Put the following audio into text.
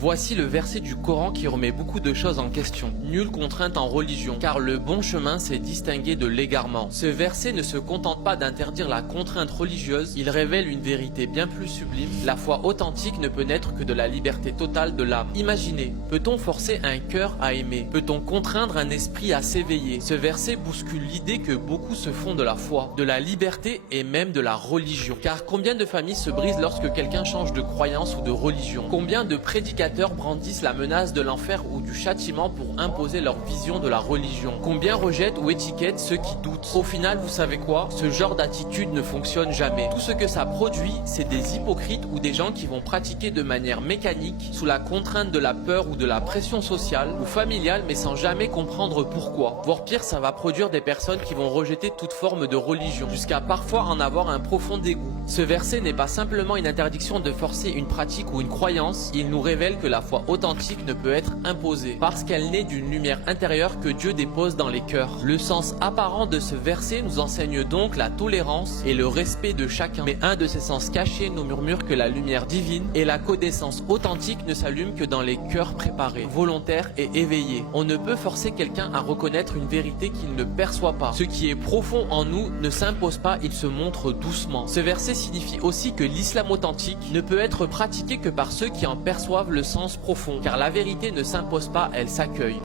Voici le verset du Coran qui remet beaucoup de choses en question. Nulle contrainte en religion, car le bon chemin s'est distingué de l'égarement. Ce verset ne se contente pas d'interdire la contrainte religieuse, il révèle une vérité bien plus sublime. La foi authentique ne peut naître que de la liberté totale de l'âme. Imaginez, peut-on forcer un cœur à aimer? Peut-on contraindre un esprit à s'éveiller? Ce verset bouscule l'idée que beaucoup se font de la foi, de la liberté et même de la religion. Car combien de familles se brisent lorsque quelqu'un change de croyance ou de religion? Combien de prédicateurs brandissent la menace de l'enfer ou du châtiment pour imposer leur vision de la religion? Combien rejettent ou étiquettent ceux qui doutent? Au final, vous savez quoi? Ce genre d'attitude ne fonctionne jamais. Tout ce que ça produit, c'est des hypocrites ou des gens qui vont pratiquer de manière mécanique, sous la contrainte de la peur ou de la pression sociale ou familiale, mais sans jamais comprendre pourquoi. Voire pire, ça va produire des personnes qui vont rejeter toute forme de religion, jusqu'à parfois en avoir un profond dégoût. Ce verset n'est pas simplement une interdiction de forcer une pratique ou une croyance, il nous révèle que la foi authentique ne peut être imposée, parce qu'elle naît d'une lumière intérieure que Dieu dépose dans les cœurs. Le sens apparent de ce verset nous enseigne donc la tolérance et le respect de chacun, mais un de ses sens cachés nous murmure que la lumière divine et la connaissance authentique ne s'allument que dans les cœurs préparés, volontaires et éveillés. On ne peut forcer quelqu'un à reconnaître une vérité qu'il ne perçoit pas. Ce qui est profond en nous ne s'impose pas, il se montre doucement. Ce verset signifie aussi que l'islam authentique ne peut être pratiqué que par ceux qui en perçoivent le sens profond, car la vérité ne s'impose pas, elle s'accueille.